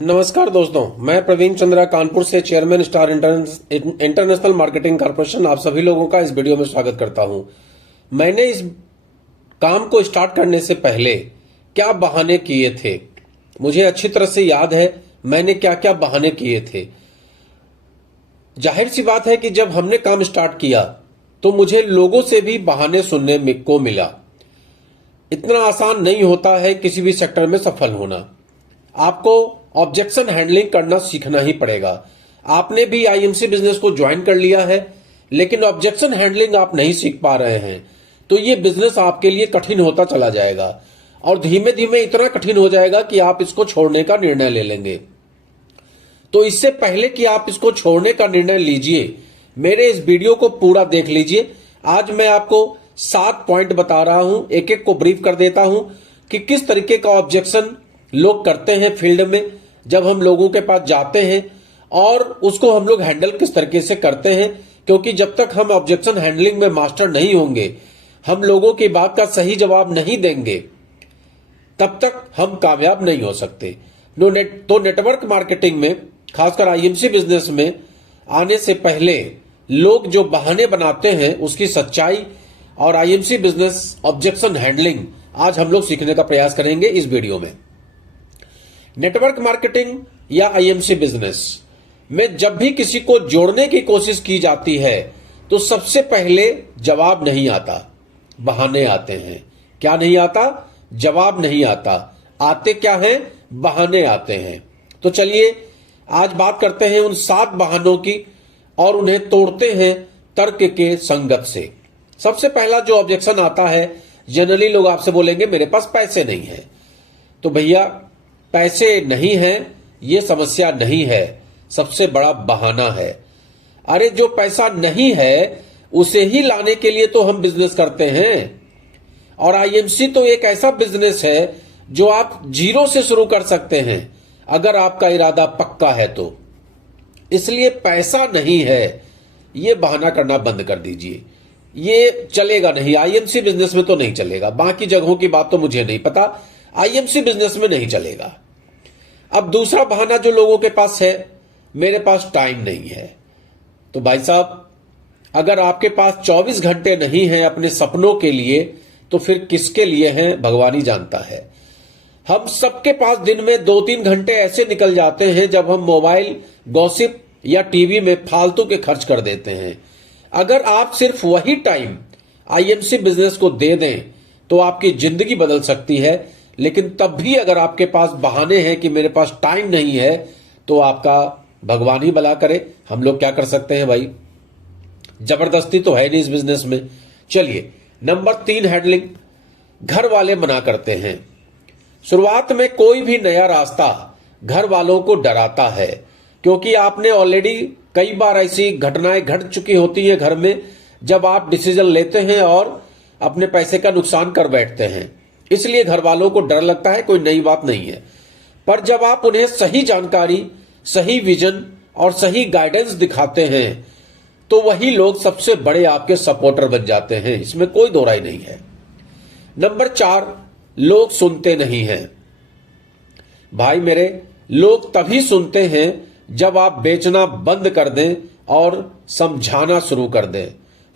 नमस्कार दोस्तों, मैं प्रवीण चंद्रा कानपुर से chairman star international marketing corporation आप सभी लोगों का इस वीडियो में स्वागत करता हूं। मैंने इस काम को स्टार्ट करने से पहले क्या बहाने किए थे, मुझे अच्छी तरह से याद है मैंने क्या क्या बहाने किए थे। जाहिर सी बात है कि जब हमने काम स्टार्ट किया तो मुझे लोगों से भी बहाने सुनने को मिला। इतना आसान नहीं होता है किसी भी सेक्टर में सफल होना। आपको ऑब्जेक्शन हैंडलिंग करना सीखना ही पड़ेगा। आपने भी आईएमसी बिजनेस को ज्वाइन कर लिया है, लेकिन ऑब्जेक्शन हैंडलिंग आप नहीं सीख पा रहे हैं तो ये बिजनेस आपके लिए कठिन होता चला जाएगा और धीमे धीमे इतना कठिन हो जाएगा कि आप इसको छोड़ने का निर्णय ले लेंगे। तो इससे पहले कि आप इसको छोड़ने का निर्णय लीजिए, मेरे इस वीडियो को पूरा देख लीजिए। आज मैं आपको 7 पॉइंट बता रहा हूं, एक एक को ब्रीफ कर देता हूं कि किस तरीके का ऑब्जेक्शन लोग करते हैं फील्ड में जब हम लोगों के पास जाते हैं और उसको हम लोग हैंडल किस तरीके से करते हैं। क्योंकि जब तक हम ऑब्जेक्शन हैंडलिंग में मास्टर नहीं होंगे, हम लोगों की बात का सही जवाब नहीं देंगे, तब तक हम कामयाब नहीं हो सकते। तो नेटवर्क मार्केटिंग में, खासकर आईएमसी बिजनेस में आने से पहले लोग जो बहाने बनाते हैं उसकी सच्चाई और आईएमसी बिजनेस ऑब्जेक्शन हैंडलिंग आज हम लोग सीखने का प्रयास करेंगे इस वीडियो में। नेटवर्क मार्केटिंग या आईएमसी बिजनेस में जब भी किसी को जोड़ने की कोशिश की जाती है तो सबसे पहले जवाब नहीं आता, बहाने आते हैं। क्या नहीं आता? जवाब नहीं आता। आते क्या है? बहाने आते हैं। तो चलिए आज बात करते हैं उन 7 बहानों की और उन्हें तोड़ते हैं तर्क के संगत से। सबसे पहला जो ऑब्जेक्शन आता है, जनरली लोग आपसे बोलेंगे मेरे पास पैसे नहीं है। तो भैया, पैसे नहीं है ये समस्या नहीं है, सबसे बड़ा बहाना है। अरे जो पैसा नहीं है उसे ही लाने के लिए तो हम बिजनेस करते हैं। और आईएमसी तो एक ऐसा बिजनेस है जो आप जीरो से शुरू कर सकते हैं अगर आपका इरादा पक्का है तो। इसलिए पैसा नहीं है ये बहाना करना बंद कर दीजिए, ये चलेगा नहीं। आईएमसी बिजनेस में तो नहीं चलेगा, बाकी जगहों की बात तो मुझे नहीं पता, आईएमसी बिजनेस में नहीं चलेगा। अब दूसरा बहाना जो लोगों के पास है, मेरे पास टाइम नहीं है। तो भाई साहब, अगर आपके पास 24 घंटे नहीं है अपने सपनों के लिए तो फिर किसके लिए हैं भगवान ही जानता है। हम सबके पास दिन में 2-3 घंटे ऐसे निकल जाते हैं जब हम मोबाइल, गॉसिप या टीवी में फालतू के खर्च कर देते हैं। अगर आप सिर्फ वही टाइम आईएमसी बिजनेस को दे दें तो आपकी जिंदगी बदल सकती है। लेकिन तब भी अगर आपके पास बहाने हैं कि मेरे पास टाइम नहीं है तो आपका भगवान ही भला करे। हम लोग क्या कर सकते हैं भाई, जबरदस्ती तो है नहीं इस बिजनेस में। चलिए नंबर 3, हैंडलिंग। घर वाले मना करते हैं। शुरुआत में कोई भी नया रास्ता घर वालों को डराता है, क्योंकि आपने ऑलरेडी कई बार ऐसी घटनाएं घट चुकी होती है घर में जब आप डिसीजन लेते हैं और अपने पैसे का नुकसान कर बैठते हैं। इसलिए घर वालों को डर लगता है, कोई नई बात नहीं है। पर जब आप उन्हें सही जानकारी, सही विजन और सही गाइडेंस दिखाते हैं तो वही लोग सबसे बड़े आपके सपोर्टर बन जाते हैं, इसमें कोई दो राय नहीं है। नंबर 4, लोग सुनते नहीं हैं। भाई मेरे, लोग तभी सुनते हैं जब आप बेचना बंद कर दें और समझाना शुरू कर दें।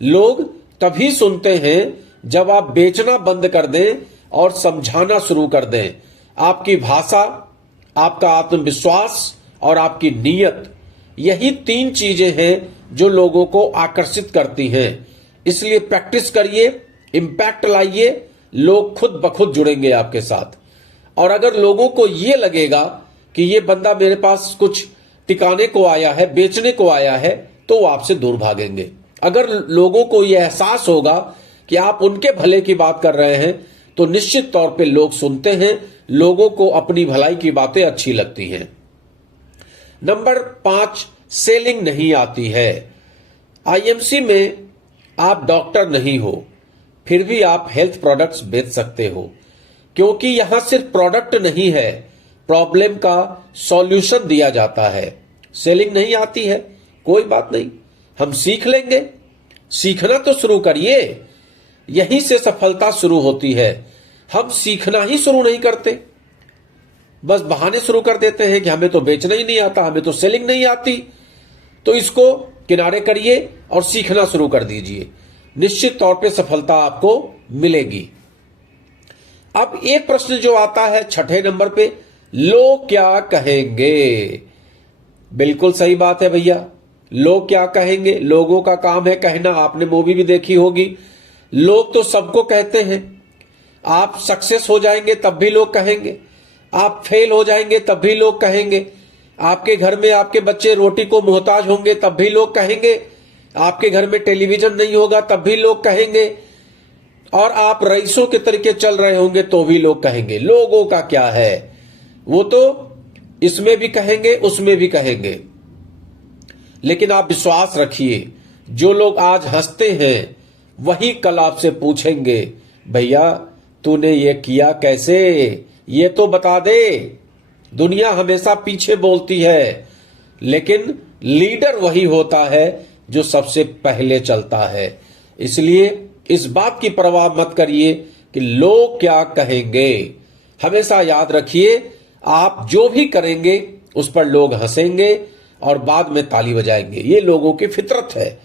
लोग तभी सुनते हैं जब आप बेचना बंद कर दें और समझाना शुरू कर दें। आपकी भाषा, आपका आत्मविश्वास और आपकी नीयत, यही 3 चीजें हैं जो लोगों को आकर्षित करती हैं। इसलिए प्रैक्टिस करिए, इंपैक्ट लाइए, लोग खुद ब खुद जुड़ेंगे आपके साथ। और अगर लोगों को यह लगेगा कि ये बंदा मेरे पास कुछ टिकाने को आया है, बेचने को आया है, तो वो आपसे दूर भागेंगे। अगर लोगों को यह एहसास होगा कि आप उनके भले की बात कर रहे हैं तो निश्चित तौर पे लोग सुनते हैं। लोगों को अपनी भलाई की बातें अच्छी लगती हैं। नंबर 5, सेलिंग नहीं आती है। आईएमसी में आप डॉक्टर नहीं हो, फिर भी आप हेल्थ प्रोडक्ट्स बेच सकते हो, क्योंकि यहां सिर्फ प्रोडक्ट नहीं है, प्रॉब्लम का सॉल्यूशन दिया जाता है। सेलिंग नहीं आती है, कोई बात नहीं, हम सीख लेंगे। सीखना तो शुरू करिए, यहीं से सफलता शुरू होती है। हम सीखना ही शुरू नहीं करते। बस बहाने शुरू कर देते हैं कि हमें तो बेचना ही नहीं आता, हमें तो सेलिंग नहीं आती। तो इसको किनारे करिए और सीखना शुरू कर दीजिए, निश्चित तौर पे सफलता आपको मिलेगी। अब एक प्रश्न जो आता है छठे नंबर पे, लोग क्या कहेंगे। बिल्कुल सही बात है भैया, लोग क्या कहेंगे। लोगों का काम है कहना। आपने मूवी भी देखी होगी, लोग तो सबको कहते हैं। आप सक्सेस हो जाएंगे तब भी लोग कहेंगे, आप फेल हो जाएंगे तब भी लोग कहेंगे, आपके घर में आपके बच्चे रोटी को मोहताज होंगे तब भी लोग कहेंगे, आपके घर में टेलीविजन नहीं होगा तब भी लोग कहेंगे, और आप रईसों के तरीके चल रहे होंगे तो भी लोग कहेंगे। लोगों का क्या है, वो तो इसमें भी कहेंगे उसमें भी कहेंगे। लेकिन आप विश्वास रखिए, जो लोग आज हंसते हैं वही कल आपसे पूछेंगे, भैया तूने ये किया कैसे, ये तो बता दे। दुनिया हमेशा पीछे बोलती है, लेकिन लीडर वही होता है जो सबसे पहले चलता है। इसलिए इस बात की परवाह मत करिए कि लोग क्या कहेंगे। हमेशा याद रखिए, आप जो भी करेंगे उस पर लोग हंसेंगे और बाद में ताली बजाएंगे। ये लोगों की फितरत है।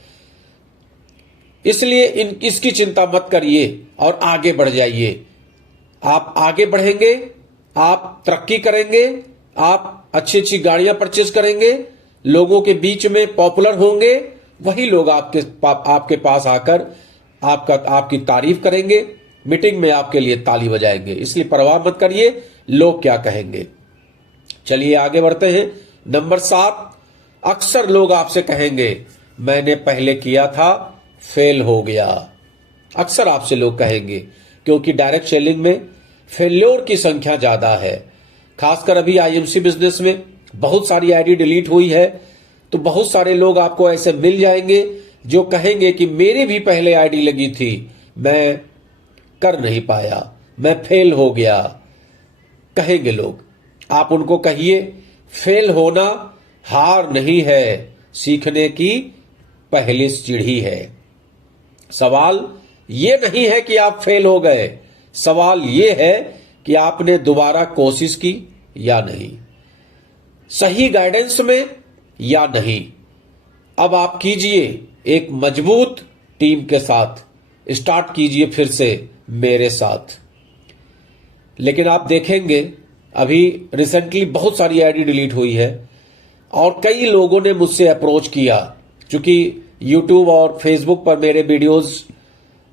इसलिए इसकी चिंता मत करिए और आगे बढ़ जाइए। आप आगे बढ़ेंगे, आप तरक्की करेंगे, आप अच्छी अच्छी गाड़ियां परचेज करेंगे, लोगों के बीच में पॉपुलर होंगे, वही लोग आपके पास आकर आपकी तारीफ करेंगे, मीटिंग में आपके लिए ताली बजाएंगे। इसलिए परवाह मत करिए लोग क्या कहेंगे। चलिए आगे बढ़ते हैं। नंबर 7, अक्सर लोग आपसे कहेंगे मैंने पहले किया था फेल हो गया। अक्सर आपसे लोग कहेंगे, क्योंकि डायरेक्ट सेलिंग में फेल्योर की संख्या ज्यादा है। खासकर अभी आईएमसी बिजनेस में बहुत सारी आईडी डिलीट हुई है, तो बहुत सारे लोग आपको ऐसे मिल जाएंगे जो कहेंगे कि मेरी भी पहले आईडी लगी थी, मैं कर नहीं पाया, मैं फेल हो गया। कहेंगे लोग। आप उनको कहिए, फेल होना हार नहीं है, सीखने की पहली सीढ़ी है। सवाल ये नहीं है कि आप फेल हो गए, सवाल ये है कि आपने दोबारा कोशिश की या नहीं, सही गाइडेंस में या नहीं। अब आप कीजिए, एक मजबूत टीम के साथ स्टार्ट कीजिए फिर से मेरे साथ। लेकिन आप देखेंगे अभी रिसेंटली बहुत सारी आईडी डिलीट हुई है और कई लोगों ने मुझसे अप्रोच किया। क्योंकि यूट्यूब और फेसबुक पर मेरे वीडियोस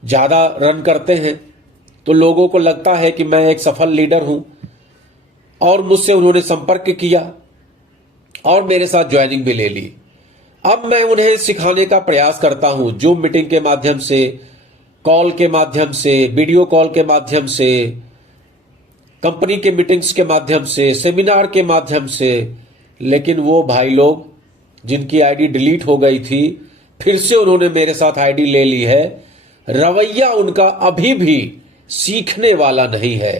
ज्यादा रन करते हैं, तो लोगों को लगता है कि मैं एक सफल लीडर हूं, और मुझसे उन्होंने संपर्क किया और मेरे साथ ज्वाइनिंग भी ले ली। अब मैं उन्हें सिखाने का प्रयास करता हूं, जूम मीटिंग के माध्यम से, कॉल के माध्यम से, वीडियो कॉल के माध्यम से, कंपनी के मीटिंग्स के माध्यम से, सेमिनार के माध्यम से। लेकिन वो भाई लोग जिनकी आईडी डिलीट हो गई थी, फिर से उन्होंने मेरे साथ आईडी ले ली है। रवैया उनका अभी भी सीखने वाला नहीं है,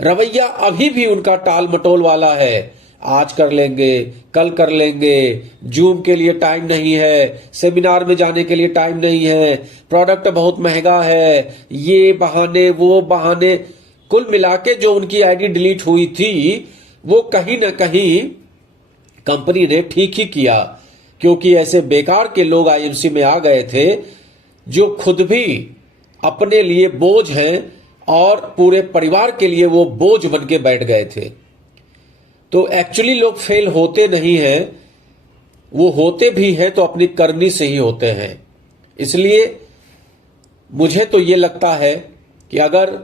रवैया अभी भी उनका टाल मटोल वाला है। आज कर लेंगे, कल कर लेंगे, जूम के लिए टाइम नहीं है, सेमिनार में जाने के लिए टाइम नहीं है, प्रोडक्ट बहुत महंगा है, ये बहाने वो बहाने। कुल मिला के जो उनकी आईडी डिलीट हुई थी, वो कहीं ना कहीं कंपनी ने ठीक ही किया, क्योंकि ऐसे बेकार के लोग आईएमसी में आ गए थे जो खुद भी अपने लिए बोझ हैं और पूरे परिवार के लिए वो बोझ बन के बैठ गए थे। तो एक्चुअली लोग फेल होते नहीं हैं, वो होते भी हैं तो अपनी करनी से ही होते हैं। इसलिए मुझे तो ये लगता है कि अगर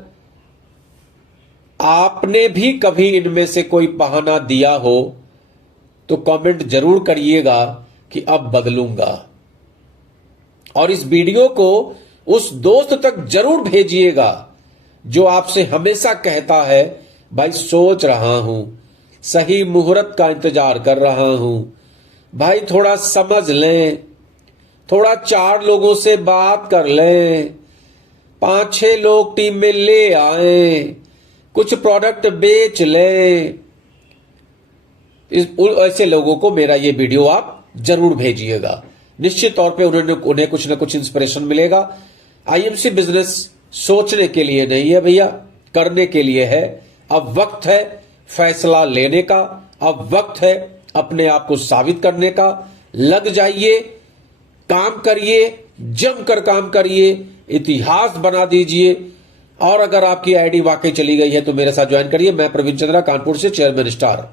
आपने भी कभी इनमें से कोई बहाना दिया हो तो कमेंट जरूर करिएगा कि अब बदलूंगा, और इस वीडियो को उस दोस्त तक जरूर भेजिएगा जो आपसे हमेशा कहता है भाई सोच रहा हूं, सही मुहूर्त का इंतजार कर रहा हूं, भाई थोड़ा समझ लें, थोड़ा 4 लोगों से बात कर लें, 5-6 लोग टीम में ले आए, कुछ प्रोडक्ट बेच लें। ऐसे लोगों को मेरा ये वीडियो आप जरूर भेजिएगा, निश्चित तौर पे उन्हें कुछ ना कुछ इंस्पिरेशन मिलेगा। आईएमसी बिजनेस सोचने के लिए नहीं है भैया, करने के लिए है। अब वक्त है फैसला लेने का, अब वक्त है अपने आप को साबित करने का। लग जाइए, काम करिए, जमकर काम करिए, इतिहास बना दीजिए। और अगर आपकी आईडी वाकई चली गई है तो मेरे साथ ज्वाइन करिए। मैं प्रवीण चंद्रा, कानपुर से, चेयरमैन स्टार।